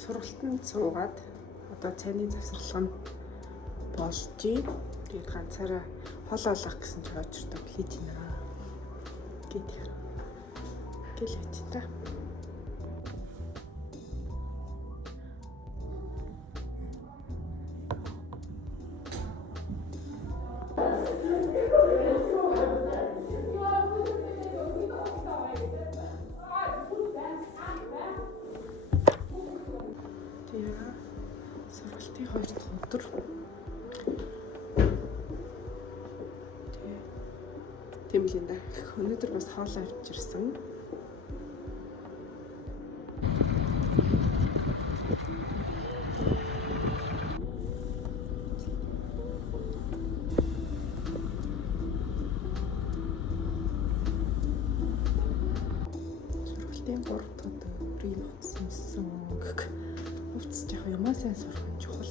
Сургалтанд суугаад одоо цайны завсарлага нь болж чинь тэгээд ганцаараа хол олох гэсэн ч очирдог хийж байна. Гэдэг. Гэл яч та. Сургалтын 2 дахь өдөр. Тийм л юм да. Өнөөдөр бас хоол авчирсан. Сургалтын 3 дахь өдрийн утсан гэх. Уцж яг юмаа сайн сурах нь чухал.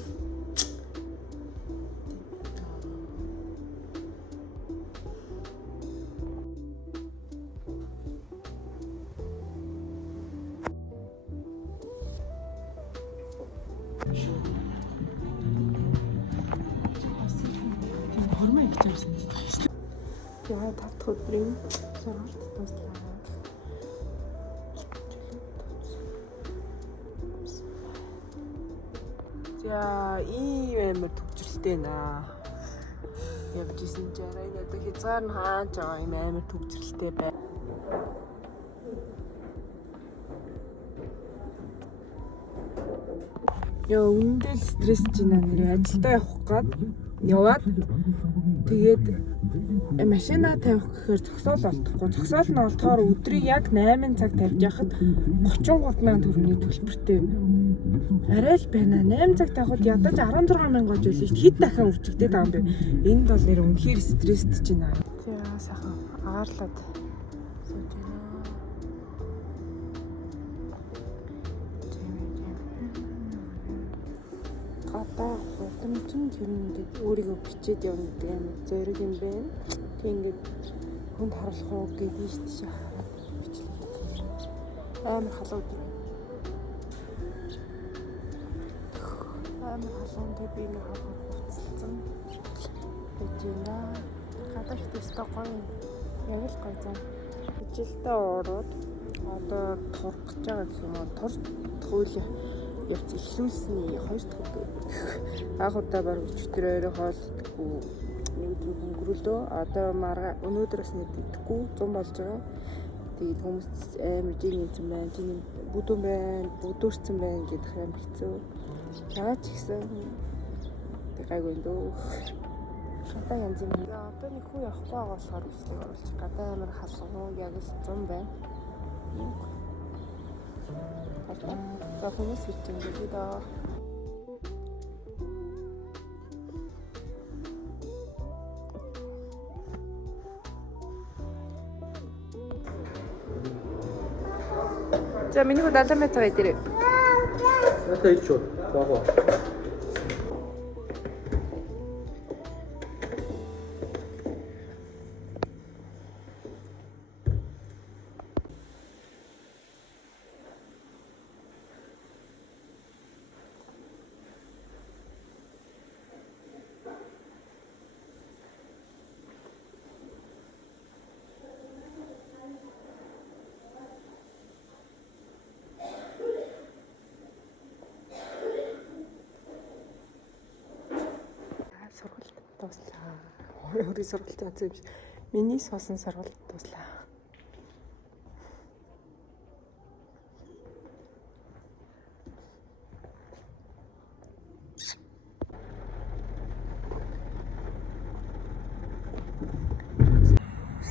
Хормоо их тавьсан гэдэг байна шүү дээ. Яа 5 дахь өдрийн сургалт дуслаа. За ийм амар төвчрэлтэй наа. Явж исэн ч арай надад хязгаар нь хааж байгаа юм амар төвчрэлтэй бай. Яа үндэл стресс чинь нэр ажилдаа явах гээд яваад тэгээд машина тавих гэхээр зогсоол олдохгүй. Зогсоол нь олдохоор өдрийг яг 8 цаг тавьж яхад 33,000 төгрөгийн төлбөртэй. Арай л байна. 8 цаг тавихад ядаж 16,000 жилж хэд дахин өвчгдөд байгаа юм бэ? Энд бол нэр үнэхээр стресстэй чинь аа. За сайхан агаарлаад сууж байна. Гадаа хурдамжин юмнууд өөрийгөө бичээд явна гэдэг амар зориг юм байна. Тэг ингээд хүнд харуулах уу гэдэг нь шүү дээ. Амар халуун юм. Амар халуун тэг би нэг хуцалсан. Тэжина. Гадаа их төстэй гоё. Яг л гоё зам. Ижилдээ ороод одоо турах гэж байгаа гэх юм уу? Турж хууль явц эхлүүлсний 2 дахь өдөр. Анх удаа баг өчтөр өрөө хоолдохгүй нэг өдөр өнгөрүүлөө. Одоо марга өнөөдөр бас нэг идэхгүй 100 болж байгаа. Тэгээд хүмүүс амар жинэмсэн байна. Тийм бүдүүн байна, бүдүүрсэн байна гэдэг амар хэцүү. Яагаад ч гэсэн гайгүй дөө. Гадаа янз юм. Одоо нэг хүү явахгүй байгаа болохоор үслэг оруулж гадаа амар халуун яг л 100 байна. За хүмүүс ирсэн гэдэг даа. За миний хүүд алан байцгаа идэрээ. Надад ичүү. Бага. Сургалт дуслаа. Өөрийн сургалт яасан юм шиг. Миний суусан сургалт дуслаа.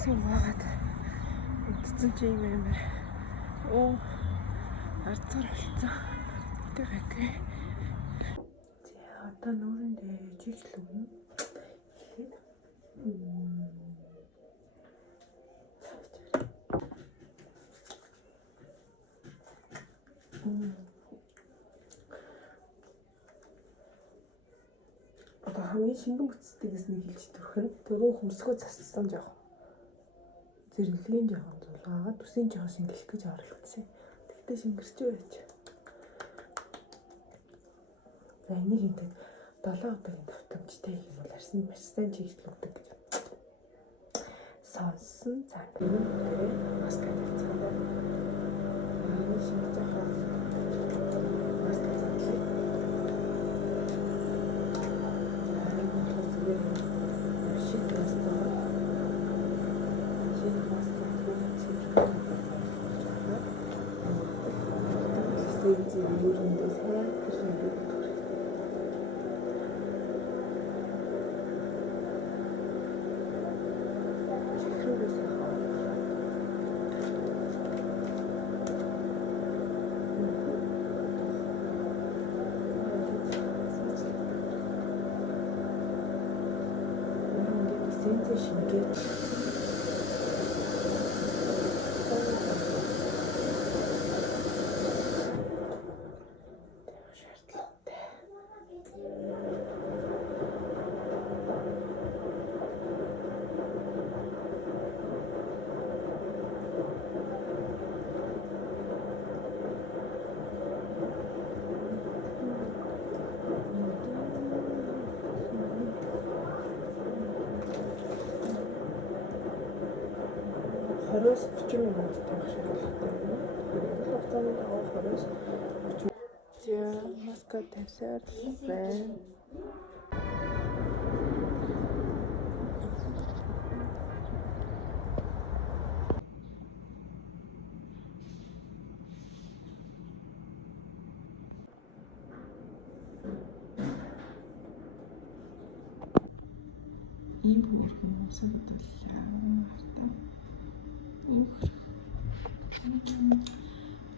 Суугаад утсан чи юм амар. Оо арцаар болцсон. Тэгэх. Одоо нүүрэн дээр жиглэн. Одоо хамгийн Чингэн бүцдэг гэснийг хэлж төрхөн түрүү хөмсгөө зассан жоох. Зэрэглэгийн жоохон зулгаагаад үсийн жоохон шингэлэх гэж оролцсон. Тэгтээ шингэрч байж. За энийг энэ 7 удаагийн давтамжтай юм бол арсны маш сайн чиглэлдэг гэж. Сонсон цагийн дээр маска тавьчихсан. Энэ шинж жоохон маска цаглаа. Шингээд Хороос 30 минут тавих шаардлагатай байна. Тэгэхээр хугацааны дагуу хороос 30. За маска тавьсаар байна. Ийм хөрхөн усандууллаа.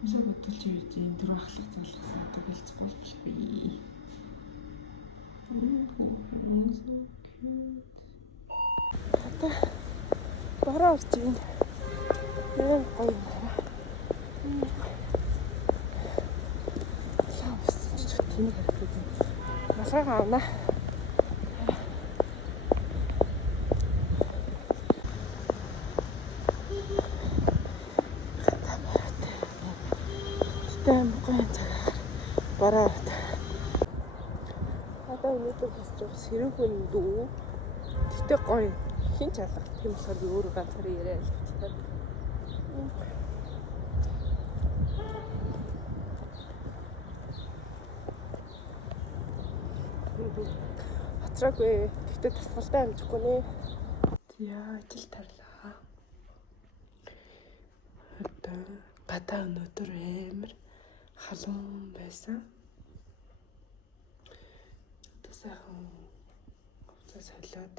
Усаа бодолж явж юм дөрөв ахлах залгасан одоо хэлц болчихгүй. Одоо бороо орж ийн. Яа гоё. Лавс ч тийм хэрэг юм. Малгайгаа авна. Гоё цагаар бараад. Одоо өнөөдөр босч байгаа сэрэн хүн дүү. Тэгтээ гоё. Хин ч алга. Тийм болохоор би өөрөө ганцаар яриа л хэлчихлээ. Хоцроогүй. Тэгтээ тасгалтай амжихгүй нэ. Яа, ажил тарлаа. Одоо гадаа өнөөдөр амар халуун байсан. Одоо сайхан хуцаа солиод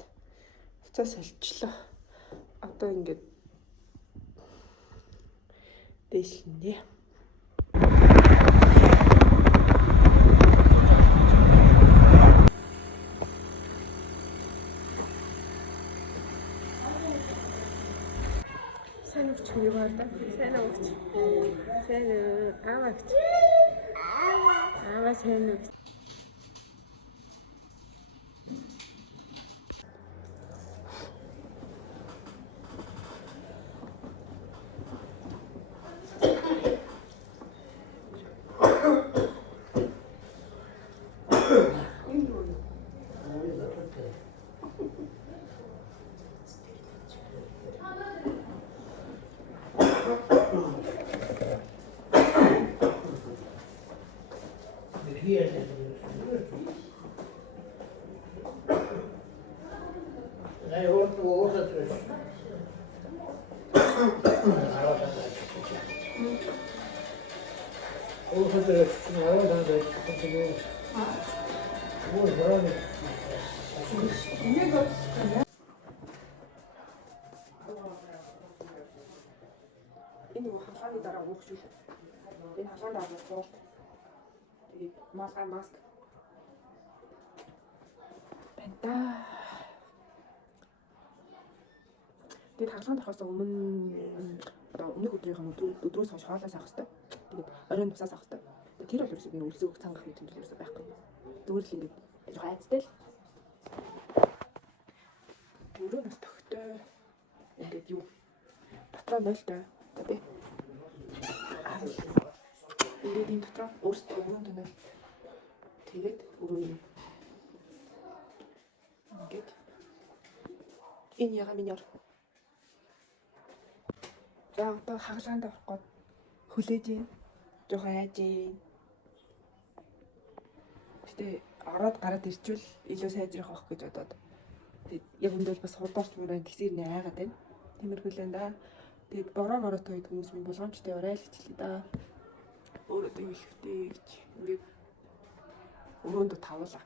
хуцаа соличлоо. Одоо ингээд дэшлэнэ. Сайн өгч юм юу гоо. Сайн өгч. Сайн аваач. Аваа сайн өгч. Nej, hon åt det. Энэ халгааны дараа уухшгүй. Энэ халгаан дараа уухшгүй. Тэгээд маск. Бэнта. Тэгээд халгаан дарахаас өмнө одоо өмнөх өдрөөс хойш хоолоос авах хэрэгтэй. Тэгээд оройн тусаас авах хэрэгтэй. Тэр бол ерөөсөө би үлсэг цангах мэт юм ерөөсөө байхгүй. Зүгээр л ингэж жоохон айцтай л. Өрөө нас төгтөө. Ингээд юу? Дотроо 0 таа. За би. Ингээд энэ дотроо өөрсдөө өрөөнд 0. Тэгээд өрөө юм. Ингээд. Энэ яга минь яар. За одоо хагалгаанд орох гээд хүлээж ийн. Жохон айж ийн. Гэтэ ороод гараад ирчвэл илүү сайжрах байх гэж бодоод. Тэгээд яг үндэл бас хурдаарч мөрөө тэсэр нэ айгаад байна. Тиймэрхүүлэн да. Тэгээд бороо морото гэдэг хүмүүс минь болгоомжтой орой л хичлээ да. Өөрөө юу ихтэй гэж ингээд өрөөндө тавлаа.